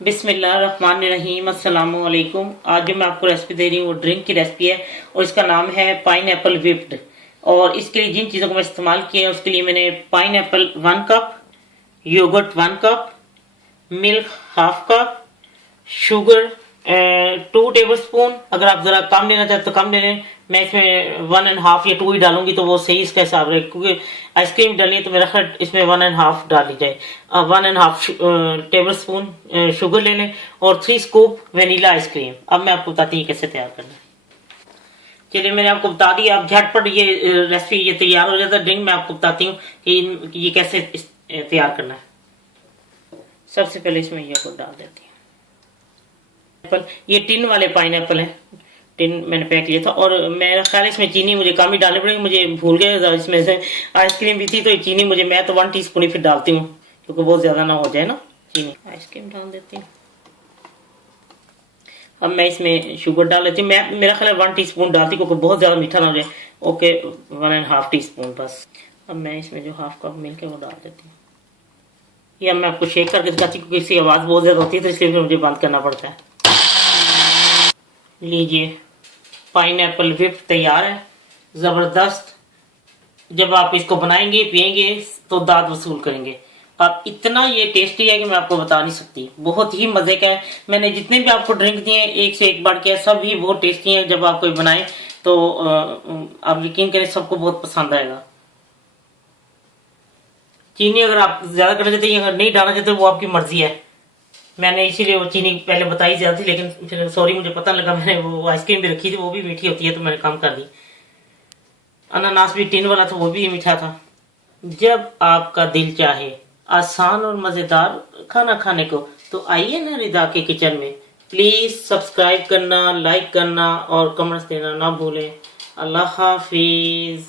बिस्मिल्लाहिर्रहमानिर्रहीम अस्सलामु अलैकुम। आज जो मैं आपको रेसिपी दे रही हूँ वो ड्रिंक की रेसिपी है और इसका नाम है पाइनएप्पल व्हिप्ड। और इसके लिए जिन चीज़ों को मैं इस्तेमाल किया है उसके लिए मैंने pineapple 1 cup, yogurt 1 cup, milk half cup, sugar 2 tablespoon. अगर आप ज़रा कम लेना चाहते तो कम ले लें। मैं इसमें 1.5 या 2 ही डालूंगी तो वो सही इसका हिसाब रहे, क्योंकि आइसक्रीम डाली है तो मेरा ख्याल इसमें 1.5 डाली जाए। 1.5 टेबल स्पून शुगर ले लें और 3 स्कूप वनीला आइसक्रीम। अब मैं आपको बताती हूँ कैसे तैयार करना है। चलिए, मैंने आपको बता दिया। अब झटपट ये रेसिपी ये तैयार हो जाता है ड्रिंक। मैं आपको बताती हूँ कि ये कैसे तैयार करना है। सबसे पहले इसमें योगर्ट डाल देती हूँ। ये टिन वाले पाइनएप्पल है, टिन मैंने पैक लिया था। और मेरा ख्याल इसमें चीनी मुझे कम ही डालनी पड़ेगी, मुझे भूल गया इसमें से आइसक्रीम भी थी तो चीनी मुझे, मैं तो 1 टीस्पून ही फिर डालती हूँ क्योंकि बहुत ज्यादा ना हो जाए ना चीनी। आइसक्रीम डाल देती हूँ। अब मैं इसमें शुगर डाल लेती हूँ। मैं मेरा ख्याल 1 टीस्पून डालती क्योंकि बहुत ज्यादा मीठा ना हो जाए। ओके, 1.5 टीस्पून बस। अब मैं इसमें जो हाफ कप मिल्क है वो डाल देती हूँ। ये मैं आपको शेक करके दिखाती हूँ क्योंकि इसकी आवाज़ बहुत ज़्यादा होती है तो इसलिए मुझे बंद करना पड़ता है। लीजिए, पाइनएप्पल व्हिप तैयार है, ज़बरदस्त। जब आप इसको बनाएंगे पिएंगे तो दाद वसूल करेंगे। अब इतना ये टेस्टी है कि मैं आपको बता नहीं सकती, बहुत ही मज़े का है। मैंने जितने भी आपको ड्रिंक दिए एक से एक बढ़ के सब ही बहुत टेस्टी हैं। जब आप कोई बनाए तो आप यकीन करें सबको बहुत पसंद आएगा। चीनी अगर आप ज़्यादा करना चाहते हैं, अगर नहीं डालना चाहते वो आपकी मर्जी है। मैंने इसीलिए वो चीनी पहले बताई ज्यादा थी, लेकिन फिर सॉरी मुझे पता लगा, मैंने वो आइसक्रीम भी रखी थी वो भी मीठी होती है तो मैंने कम कर दी। अनानास भी टिन वाला था वो भी मीठा था। जब आपका दिल चाहे आसान और मजेदार खाना खाने को तो आइए ना रिदा के किचन में। प्लीज सब्सक्राइब करना, लाइक करना और कमेंट्स देना ना भूलें। अल्लाह हाफिज।